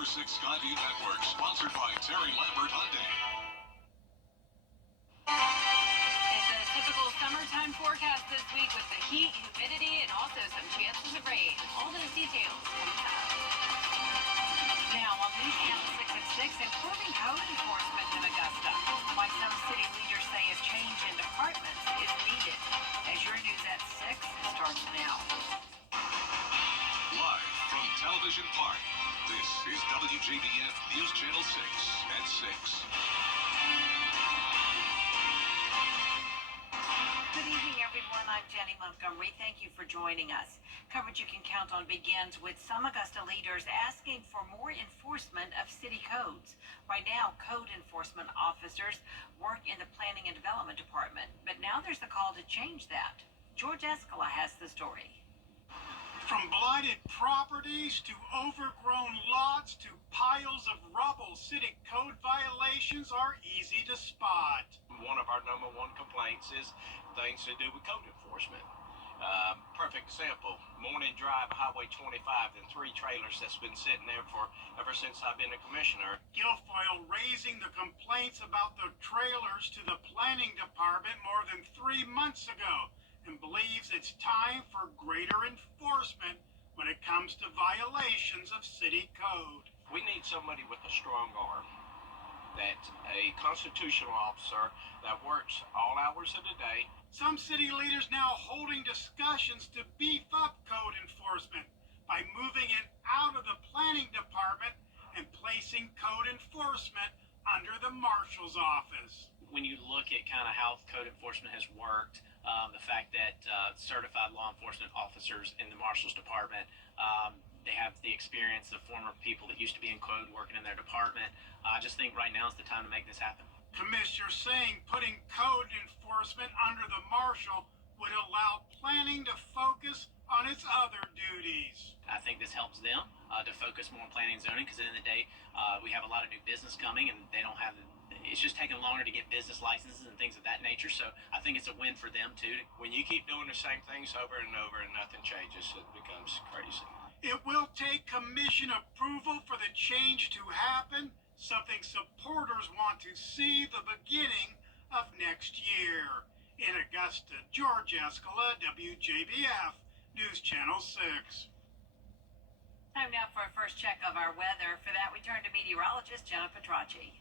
Upper 6 Skyview Network, sponsored by Terry Lambert Hyundai. It's a typical summertime forecast this week with the heat, humidity, and also some chances of rain. All those details coming up. Now on News Channel 6 at 6, improving code enforcement in Augusta. Why some city leaders say a change in departments is needed. As your News at 6 starts now. Live from Television Park, this is WJBF News Channel 6 at 6. Good evening, everyone. I'm Jenny Montgomery. Thank you for joining us. Coverage you can count on begins with some Augusta leaders asking for more enforcement of city codes. Right now, code enforcement officers work in the Planning and Development Department, but now there's the call to change that. George Escala has the story. From blighted properties to overgrown lots to piles of rubble, city code violations are easy to spot. One of our number one complaints is things to do with code enforcement. Perfect example, morning drive Highway 25 and 3 trailers that's been sitting there for ever since I've been a commissioner. Guilfoyle raising the complaints about the trailers to the planning department more than 3 months ago and believes it's time for greater enforcement when it comes to violations of city code. We need somebody with a strong arm, that a constitutional officer that works all hours of the day. Some city leaders now holding discussions to beef up code enforcement by moving it out of the planning department and placing code enforcement under the marshal's office. When you look at kind of how code enforcement has worked, the fact that certified law enforcement officers in the marshal's department, they have the experience, the former people that used to be in code working in their department. I just think right now is the time to make this happen. Commissioner saying putting code enforcement under the marshal would allow planning to focus on its other duties. I think this helps them to focus more on planning and zoning, because at the end of the day, we have a lot of new business coming, and they don't have it's just taking longer to get business licenses and things of that nature. So I think it's a win for them too. When you keep doing the same things over and over and nothing changes, it becomes crazy. It will take commission approval for the change to happen, something supporters want to see the beginning of next year. In Augusta, George Escala, WJBF, News Channel 6. Time now for a first check of our weather. For that, we turn to meteorologist Jenna Petracci.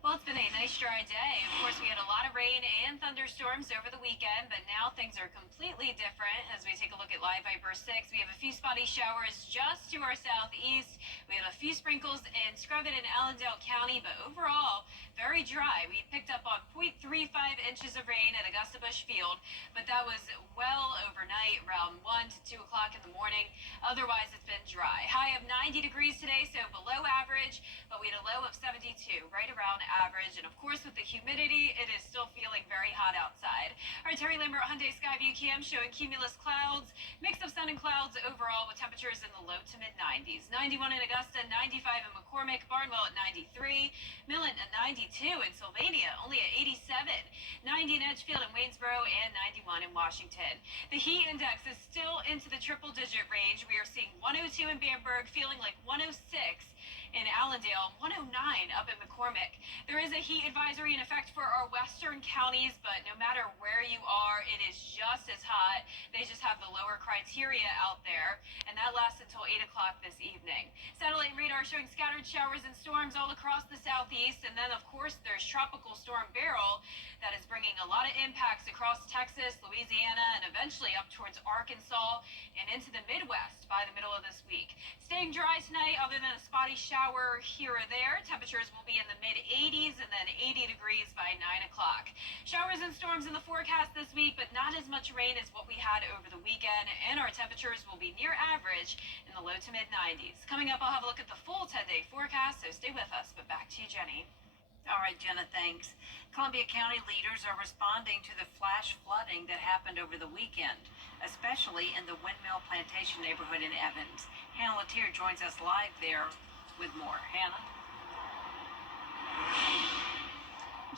Well, it's been a nice dry day. Of course, we had a lot of rain and thunderstorms over the weekend, but now things are completely different. As we take a look at Live Viper 6, we have a few spotty showers just to our southeast. We have a few sprinkles in Scrubbin and Allendale County, but overall, very dry. We picked up on 0.35 inches of rain at Augusta Busch Field, but that was well overnight, around 1 to 2 o'clock in the morning. Otherwise, it's been dry. High of 90 degrees today, so below average, but we had a low of 72, right around average. And of course, with the humidity, it is still feeling very hot outside. Our Terry Lambert Hyundai Skyview cam showing cumulus clouds, mix of sun and clouds overall, with temperatures in the low to mid 90s. 91 in Augusta, 95 in McCormick, Barnwell at 93, Millen at 92, in Sylvania only at 87, 90 in Edgefield and Waynesboro, and 91 in Washington. The heat index is still into the triple-digit range. We are seeing 102 in Bamberg, feeling like 106 in Allendale, 109 up in McCormick. There is a heat advisory in effect for our western counties, but no matter where you are, it is just as hot. They just have the lower criteria out there, and that lasts until 8 o'clock this evening. Satellite radar showing scattered showers and storms all across the southeast, and then, of course, there's Tropical Storm Beryl that is bringing a lot of impacts across Texas, Louisiana, and eventually up towards Arkansas and into the Midwest by the middle of this week. Staying dry tonight, other than a spotty shower here or there. Temperatures will be in the mid-80s and then 80 degrees by 9 o'clock. Showers and storms in the forecast this week, but not as much rain as what we had over the weekend, and our temperatures will be near average in the low to mid-90s. Coming up, I'll have a look at the full 10-day forecast, so stay with us. But back to you, Jenny. All right, Jenna, thanks. Columbia County leaders are responding to the flash flooding that happened over the weekend, especially in the Windmill Plantation neighborhood in Evans. Hannah Latier joins us live there with more. Hannah?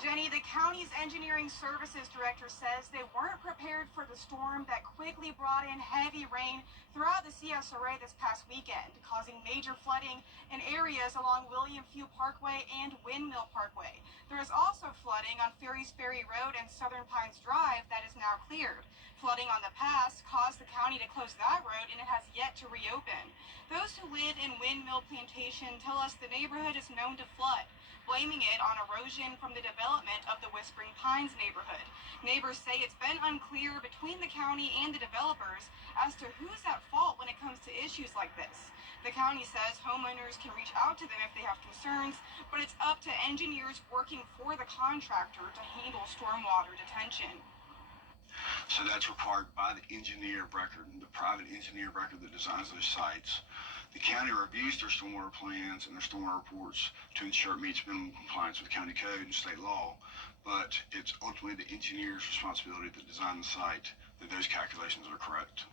Jenny, the county's engineering services director says they weren't prepared for the storm that quickly brought in heavy rain throughout the CSRA this past weekend, causing major flooding in areas along William Few Parkway and Windmill Parkway. There is also flooding on Ferry's Ferry Road and Southern Pines Drive that is now cleared. Flooding on the pass caused the county to close that road, and it has yet to reopen. Those who live in Windmill Plantation tell us the neighborhood is known to flood, blaming it on erosion from the development of the Whispering Pines neighborhood. Neighbors say it's been unclear between the county and the developers as to who's at fault when it comes to issues like this. The county says homeowners can reach out to them if they have concerns, but it's up to engineers working for the contractor to handle stormwater detention. So that's required by the engineer of record, the private engineer of record that designs those sites. The county reviews their stormwater plans and their stormwater reports to ensure it meets minimum compliance with county code and state law, but it's ultimately the engineer's responsibility to design the site that those calculations are correct.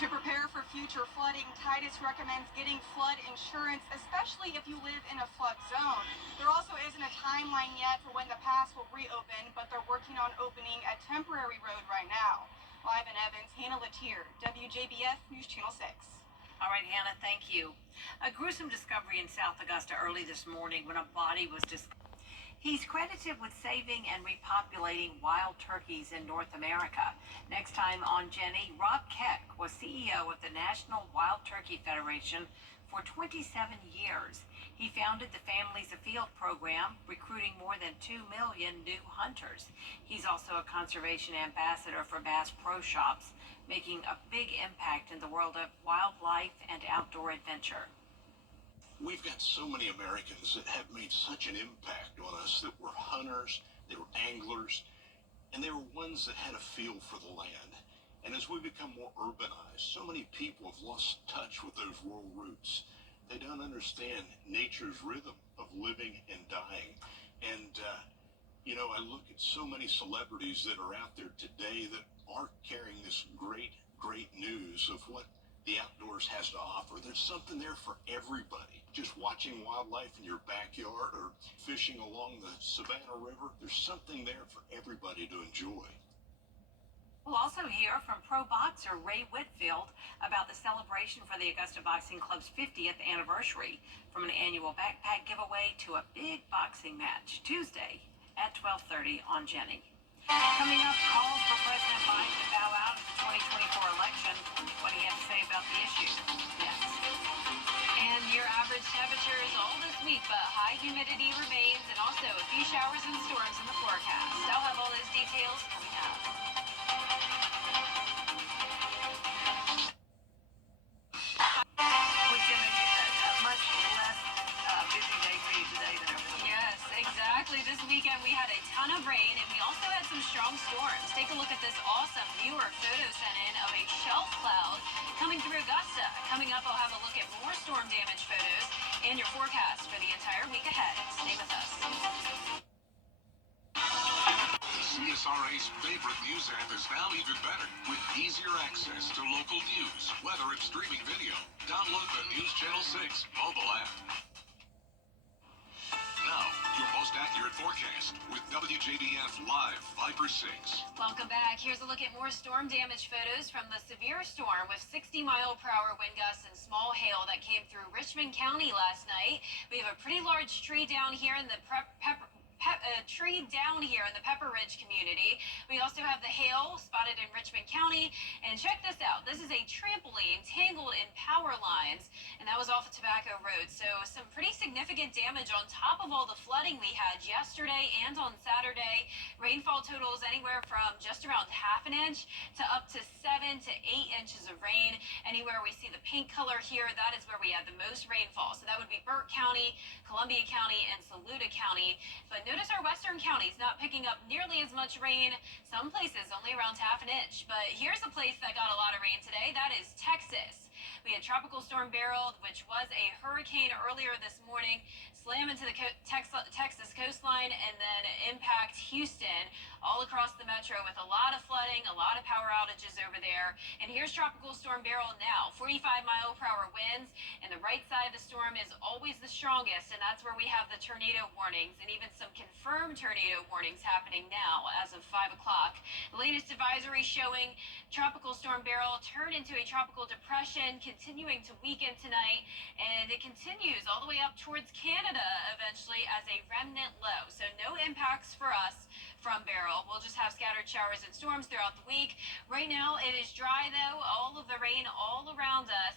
To prepare for future flooding, Titus recommends getting flood insurance, especially if you live in a flood zone. There also isn't a timeline yet for when the pass will reopen, but they're working on opening a temporary road right now. Live in Evans, Hannah Latier, WJBF News Channel 6. All right, Hannah, thank you. A gruesome discovery in South Augusta early this morning when a body was discovered. He's credited with saving and repopulating wild turkeys in North America. Next time on Jenny, Rob Keck was CEO of the National Wild Turkey Federation for 27 years. He founded the Families Afield program, recruiting more than 2 million new hunters. He's also a conservation ambassador for Bass Pro Shops, making a big impact in the world of wildlife and outdoor adventure. We've got so many Americans that have made such an impact on us that were hunters, they were anglers, and they were ones that had a feel for the land. And as we become more urbanized, so many people have lost touch with those rural roots. They don't understand nature's rhythm of living and dying. And, I look at so many celebrities that are out there today that are carrying this great, great news of what the outdoors has to offer. There's something there for everybody. Just watching wildlife in your backyard or fishing along the Savannah River, there's something there for everybody to enjoy. We'll also hear from pro boxer Ray Whitfield about the celebration for the Augusta Boxing Club's 50th anniversary, from an annual backpack giveaway to a big boxing match, Tuesday at 12:30 on Jenny. Coming up, calls for President Biden to bow out of the 2024 election. What he had to say about the issue next. And your average temperature is all this week, but high humidity remains, and also a few showers and storms in the forecast. I'll have all those details coming up. With Jimmy, a much less busy day for you today than over the weekend. Yes, exactly. This weekend we had a ton of rain, and we also had some strong storms. Take a look at this awesome viewer photo sent in of a shelf cloud coming through Augusta. Coming up, I'll have a look at more storm damage photos and your forecast for the entire week ahead. Stay with us. The CSRA's favorite news app is now even better with easier access to local news, weather, and streaming video. Download the News Channel 6 mobile app. Now, your most accurate forecast with WJBF Live Viper 6. Welcome back. Here's a look at more storm damage photos from the severe storm with 60-mile-per-hour wind gusts and small hail that came through Richmond County last night. We have a pretty large tree down here in the Pepper Ridge community. We also have the hail spotted in Richmond County. And check this out. This is a trampoline tangled in power lines, and that was off of Tobacco Road. So some pretty significant damage on top of all the flooding we had yesterday and on Saturday. Rainfall totals anywhere from just around half an inch to up to 7 to 8 inches of rain. Anywhere we see the pink color here, that is where we had the most rainfall. So that would be Burke County, Columbia County, and Saluda County. But notice our western counties not picking up nearly as much rain. Some places only around half an inch. But here's a place that got a lot of rain today. That is Texas. We had Tropical Storm Beryl, which was a hurricane earlier this morning, slam into the Texas coastline and then impact Houston all across the metro with a lot of flooding, a lot of power outages over there. And here's Tropical Storm Beryl now, 45-mile-per-hour winds, and the right side of the storm is always the strongest, and that's where we have the tornado warnings and even some confirmed tornado warnings happening now as of 5 o'clock. The latest advisory showing Tropical Storm Beryl turn into a tropical depression, continuing to weaken tonight, and it continues all the way up towards Canada eventually as a remnant low. So no impacts for us from Beryl. We'll just have scattered showers and storms throughout the week. Right now it is dry though, all of the rain all around us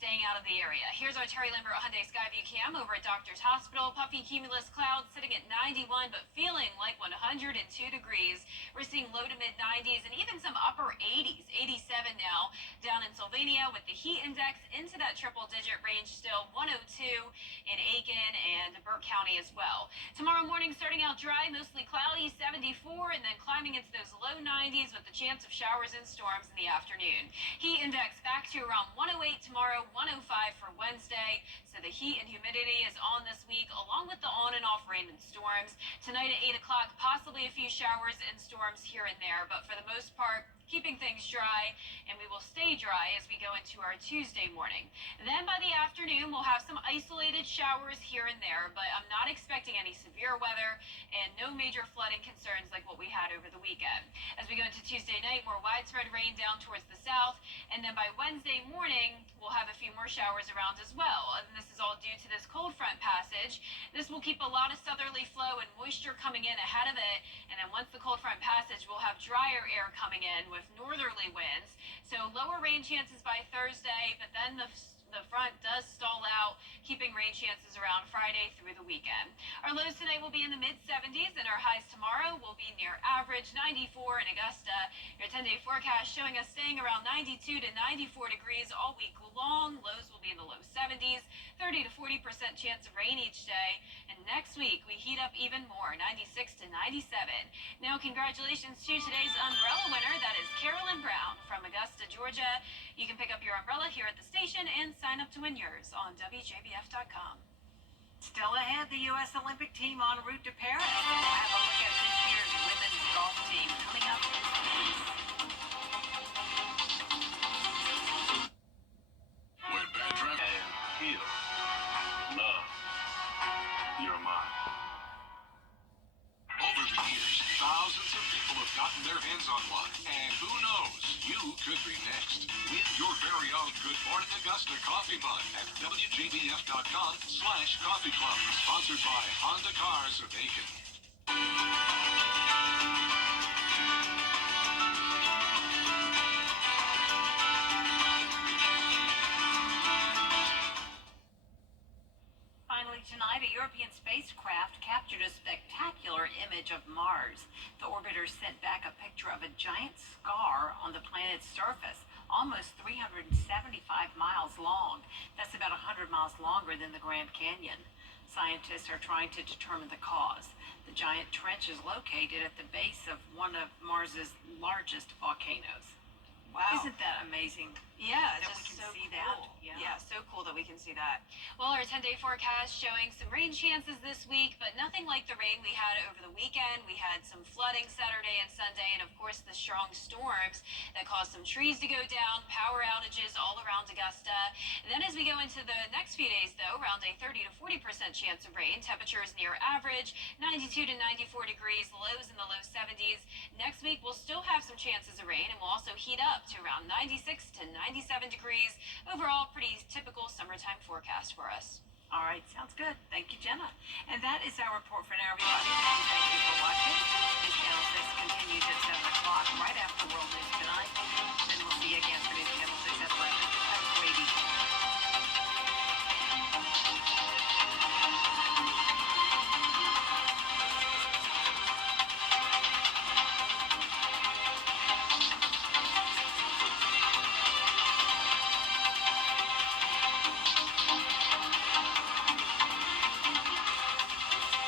staying out of the area. Here's our Terry Lambert Hyundai Skyview cam over at Doctors Hospital. Puffy cumulus clouds sitting at 91 but feeling like 102 degrees. We're seeing low to mid 90s and even some upper 80s, 87 now down in Sylvania with the heat index into that triple digit range still, 102 in Aiken and Burke County as well. Tomorrow morning starting out dry, mostly cloudy, 74, and then climbing into those low 90s with the chance of showers and storms in the afternoon. Heat index back to around 108 tomorrow, 105 for Wednesday. So the heat and humidity is on this week, along with the on and off rain and storms. Tonight at 8 o'clock, possibly a few showers and storms here and there, but for the most part, keeping things dry, and we will stay dry as we go into our Tuesday morning. Then by the afternoon, we'll have some isolated showers here and there, but I'm not expecting any severe weather and no major flooding concerns like what we had over the weekend. As we go into Tuesday night, more widespread rain down towards the south, and then by Wednesday morning, we'll have a few more showers around as well. And this is all due to this cold front passage. This will keep a lot of southerly flow and moisture coming in ahead of it, and then once the cold front passage, we'll have drier air coming in with northerly winds. So lower rain chances by Thursday, but then the front does stall out, keeping rain chances around Friday through the weekend. Our lows tonight will be in the mid-70s, and our highs tomorrow will be near average, 94 in Augusta. Your 10-day forecast showing us staying around 92 to 94 degrees all week long. Lows will be in the low 70s, 30 to 40% chance of rain each day. And next week, we heat up even more, 96 to 97. Now, congratulations to today's umbrella winner. That is Carolyn Brown from Augusta, Georgia. You can pick up your umbrella here at the station and sign up to win yours on WJBF.com. Still ahead, the U.S. Olympic team en route to Paris. We'll have a look at this year's women's golf team coming up in Paris. When bad traffic And heal. Love. You're mine. over the years, thousands of people have gotten their hands on one, and who knows, you could be next. Win your very own Good Morning Augusta coffee mug at WJBF.com/coffee club. Sponsored by Honda Cars of Aiken. Finally tonight, a European spacecraft captured a spectacular image of Mars. The orbiter sent back a picture of a giant scar on the planet's surface, almost 375 miles long. That's about 100 miles longer than the Grand Canyon. Scientists are trying to determine the cause. The giant trench is located at the base of one of Mars's largest volcanoes. Wow. Isn't that amazing? Yeah, that we can see that. Yeah, so cool that we can see that. Well, our 10-day forecast showing some rain chances this week, but nothing like the rain we had over the weekend. We had some flooding Saturday and Sunday, and of course the strong storms that caused some trees to go down, power outages all around Augusta. And then as we go into the next few days, though, around a 30 to 40% chance of rain. Temperatures near average, 92 to 94 degrees, lows in the low 70s. Next week, we'll still have some chances of rain, and we'll also heat up to around 96 to 97 degrees. Overall, pretty typical summertime forecast for us. All right, sounds good. Thank you, Jenna. And that is our report for now, everybody. Thank you for watching. This Channel 6 continues at 7 o'clock right after World News Tonight. Then we'll see you again for